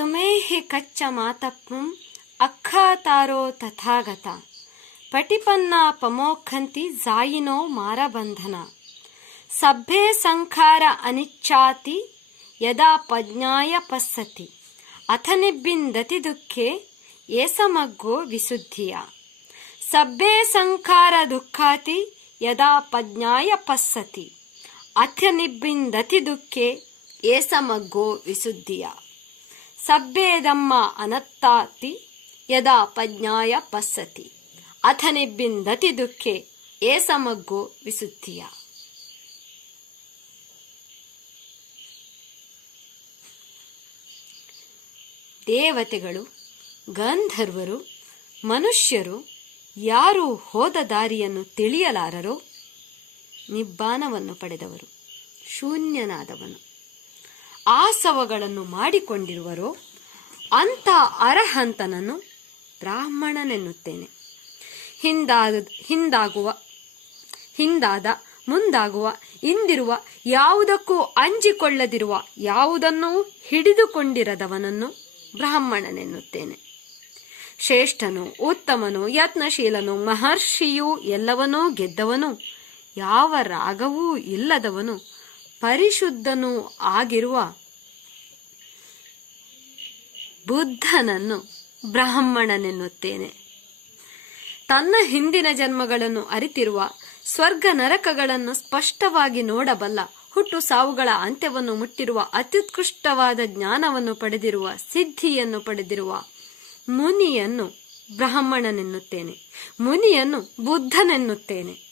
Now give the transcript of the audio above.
ತುಮೇ ಹಿ ಕಚ್ಚ ಮಾತಪ್ಪಂ ಅಕ್ಕಾತಾರೋ ತಥಾಗತ ಪಟಿಪನ್ನ ಪಮೋಖಂತಿ ಜಾಯಿನೋ ಮಾರಬಂಧನ ಸಭ್ಯೆ ಸಂಖಾರ ಅನಿಚ್ಛಾತಿ ಯದಾ ಪಜ್ಞಾಯ ಪಸ್ಸತಿ ಅಥ ನಿಬ್ಬಿಂದತಿ ದುಃಖೆ ಏಸಮಗ್ಗೋ ವಿಶುದ್ಧಿಯ ಸಭ್ಯೆ ಸಂಖಾರ ದುಃಖಾತಿ ಯದಾ ಪಜ್ಞಾಯ ಪಸ್ಸತಿ ಅಥ ನಿಬ್ಬಿಂದತಿ ದುಃಖೆ ಏಸಮಗ್ಗೋ ವಿಶುದ್ಧಿಯ ಸಭ್ಯೇದಮ್ಮ ಅನತ್ತಾತಿ ಯದಾ ಪಜ್ಞಾಯ ಪಸ್ಸತಿ. ಅಥನೆಬ್ಬಿಂದತಿ ದುಃಖೆ ಏಸಮಗ್ಗೋ ವಿಸುತ್ತಿಯ ದೇವತೆಗಳು, ಗಂಧರ್ವರು, ಮನುಷ್ಯರು ಯಾರು ಹೋದ ದಾರಿಯನ್ನು ತಿಳಿಯಲಾರರೋ, ನಿಬ್ಬಾನವನ್ನು ಪಡೆದವರು, ಶೂನ್ಯನಾದವನು. ಆಸವಗಳನ್ನು ಮಾಡಿಕೊಂಡಿರುವರೋ, ಅಂಥ ಅರಹಂತನನ್ನು ಬ್ರಾಹ್ಮಣನೆನ್ನುತ್ತೇನೆ. ಹಿಂದಾದ, ಹಿಂದಾಗುವ, ಹಿಂದಾದ, ಮುಂದಾಗುವ, ಇಂದಿರುವ, ಯಾವುದಕ್ಕೂ ಅಂಜಿಕೊಳ್ಳದಿರುವ, ಯಾವುದನ್ನೂ ಹಿಡಿದುಕೊಂಡಿರದವನನ್ನು ಬ್ರಾಹ್ಮಣನೆನ್ನುತ್ತೇನೆ. ಶ್ರೇಷ್ಠನು, ಉತ್ತಮನು, ಯತ್ನಶೀಲನು, ಮಹರ್ಷಿಯು ಎಲ್ಲವನೋ ಗೆದ್ದವನು, ಯಾವ ರಾಗವೂ ಇಲ್ಲದವನು ಪರಿಶುದ್ಧನೂ ಆಗಿರುವ ಬುದ್ಧನನ್ನು ಬ್ರಾಹ್ಮಣನೆನ್ನುತ್ತೇನೆ. ತನ್ನ ಹಿಂದಿನ ಜನ್ಮಗಳನ್ನು ಅರಿತಿರುವ ಸ್ವರ್ಗ ನರಕಗಳನ್ನು ಸ್ಪಷ್ಟವಾಗಿ ನೋಡಬಲ್ಲ ಹುಟ್ಟು ಸಾವುಗಳ ಅಂತ್ಯವನ್ನು ಮುಟ್ಟಿರುವ ಅತ್ಯುತ್ಕೃಷ್ಟವಾದ ಜ್ಞಾನವನ್ನು ಪಡೆದಿರುವ ಸಿದ್ಧಿಯನ್ನು ಪಡೆದಿರುವ ಮುನಿಯನ್ನು ಬ್ರಾಹ್ಮಣನೆನ್ನುತ್ತೇನೆ. ಮುನಿಯನ್ನು ಬುದ್ಧನೆನ್ನುತ್ತೇನೆ.